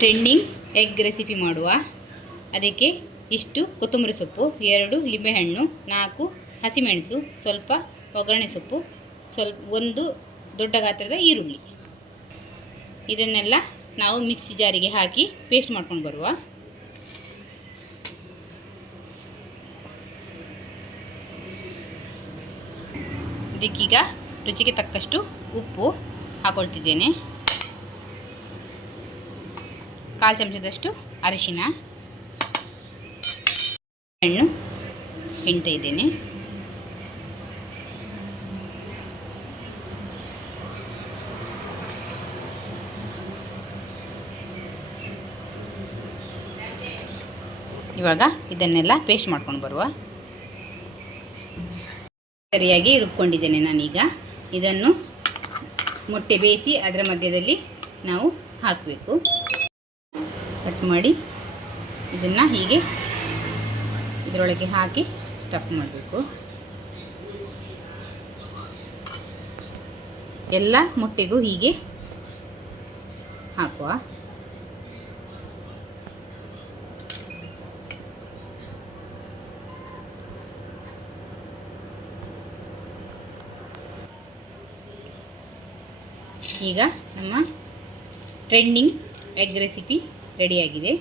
Trending egg recipe ಮಾಡುವ. ಅದಕ್ಕೆ ಇಷ್ಟು ಕೊತ್ತಂಬರಿ ಸೊಪ್ಪು, 2 ಲಿಂಬೆಹಣ್ಣು, 4 ಹಸಿಮೆಣಸು, ಸ್ವಲ್ಪ ಒಗ್ಗರಣೆ ಸೊಪ್ಪು, ಒಂದು ದೊಡ್ಡ ಗಾತ್ರದ ಈರುಳ್ಳಿ. ಇದನ್ನೆಲ್ಲ ನಾವು ಮಿಕ್ಸಿ ಜಾರಿಗೆ ಹಾಕಿ ಪೇಸ್ಟ್ ಮಾಡ್ಕೊಂಡು ಬರುವ. ಇದಕ್ಕೀಗ ರುಚಿಗೆ ತಕ್ಕಷ್ಟು ಉಪ್ಪು ಹಾಕೊಳ್ತಿದ್ದೇನೆ. 1/4 ಚಮಚದಷ್ಟು ಅರಿಶಿನ, ಹಣ್ಣು ಹಿಂಡ್ತಾ ಇದ್ದೇನೆ. ಇವಾಗ ಇದನ್ನೆಲ್ಲ ಪೇಸ್ಟ್ ಮಾಡ್ಕೊಂಡು ಬರುವ. ಸರಿಯಾಗಿ ರುಬ್ಕೊಂಡಿದ್ದೇನೆ ನಾನೀಗ. ಇದನ್ನು ಮೊಟ್ಟೆ ಬೇಯಿಸಿ ಅದರ ಮಧ್ಯದಲ್ಲಿ ನಾವು ಹಾಕಬೇಕು. ಕಟ್ ಮಾಡಿ ಇದನ್ನು ಹೀಗೆ ಇದರೊಳಗೆ ಹಾಕಿ ಸ್ಟಫ್ ಮಾಡಬೇಕು. ಎಲ್ಲ ಮೊಟ್ಟೆಗೂ ಹೀಗೆ ಹಾಕುವ. ಈಗ ನಮ್ಮ ಟ್ರೆಂಡಿಂಗ್ ಎಗ್ ರೆಸಿಪಿ ರೆಡಿಯಾಗಿದೆ.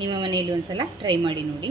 ನಿಮ್ಮ ಮನೆಯಲ್ಲಿ ಒಂದು ಸಲ ಟ್ರೈ ಮಾಡಿ ನೋಡಿ.